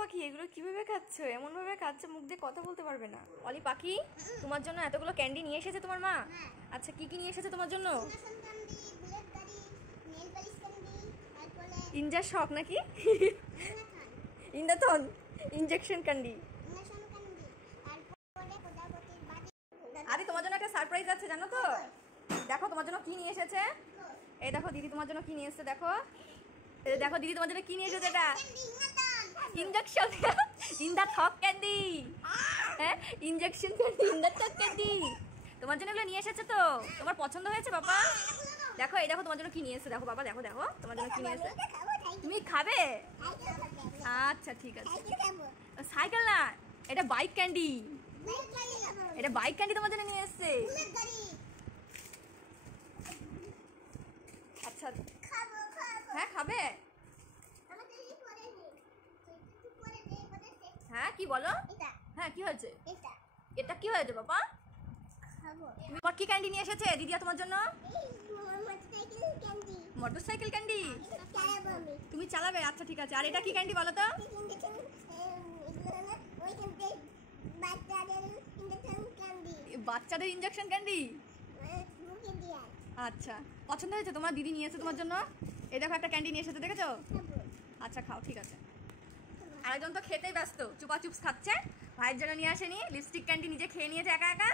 পাখি এগুলো কিভাবে খাচ্ছ? এমন ভাবে খাচ্ছ মুখ দিয়ে কথা বলতে পারবে না। অলি পাখি, তোমার জন্য এতগুলো ক্যান্ডি নিয়ে এসেছে তোমার মা? আচ্ছা, কি কি নিয়ে এসেছে তোমার জন্য? ইনজার শখ নাকি? ইন্দাথন ইনজেকশন ক্যান্ডি। আরে তোমার জন্য একটা সারপ্রাইজ আছে জানো তো? দেখো তোমার জন্য কি নিয়ে এসেছে। এই দেখো দিদি তোমার জন্য কি নিয়ে এসেছে, দেখো। এই দেখো দিদি তোমার জন্য কি নিয়ে এসেছে, এটা ইনজেকশন ইন দা থক ক্যান্ডি। হ্যাঁ, ইনজেকশন ক্যান্ডি ইন দা থক ক্যান্ডি। তোমার জন্য এগুলো নিয়ে এসেছে তো? তোমার পছন্দ হয়েছে বাবা? দেখো, এই দেখো তোমার জন্য কি নিয়ে এসেছে, দেখো বাবা, দেখো দেখো তোমার জন্য কি নিয়ে এসেছে। তুমি খাবে? আচ্ছা ঠিক আছে। সাইকেল না, এটা বাইক ক্যান্ডি। এটা বাইক ক্যান্ডি তোমার জন্য নিয়ে এসেছে। আচ্ছা হ্যাঁ খাবে। হ্যাঁ কি বলো? হ্যাঁ কি হয়েছে? এটা কি হয়েছে বাবা? তোমার কি ক্যান্ডি নিয়ে এসেছে দিদিয়া তোমার জন্য? Motorcycle candy. তুমি চালাবে? আচ্ছা ঠিক আছে। আর এটা কি ক্যান্ডি বলো তো? বাচ্চাদের ইনজেকশন ক্যান্ডি। আচ্ছা, পছন্দ হয়েছে তোমার? দিদি নিয়ে এসেছে তোমার জন্য। এই দেখো একটা ক্যান্ডি নিয়ে এসেছে, দেখেছো? আচ্ছা খাও, ঠিক আছে। আরেকজন তো খেতেই ব্যস্ত, চুপা চুপস খাচ্ছে। ভাইয়ের জন্য নিয়ে আসেনি, লিপস্টিক ক্যান্ডি নিজে খেয়ে নিয়েছে একা একা।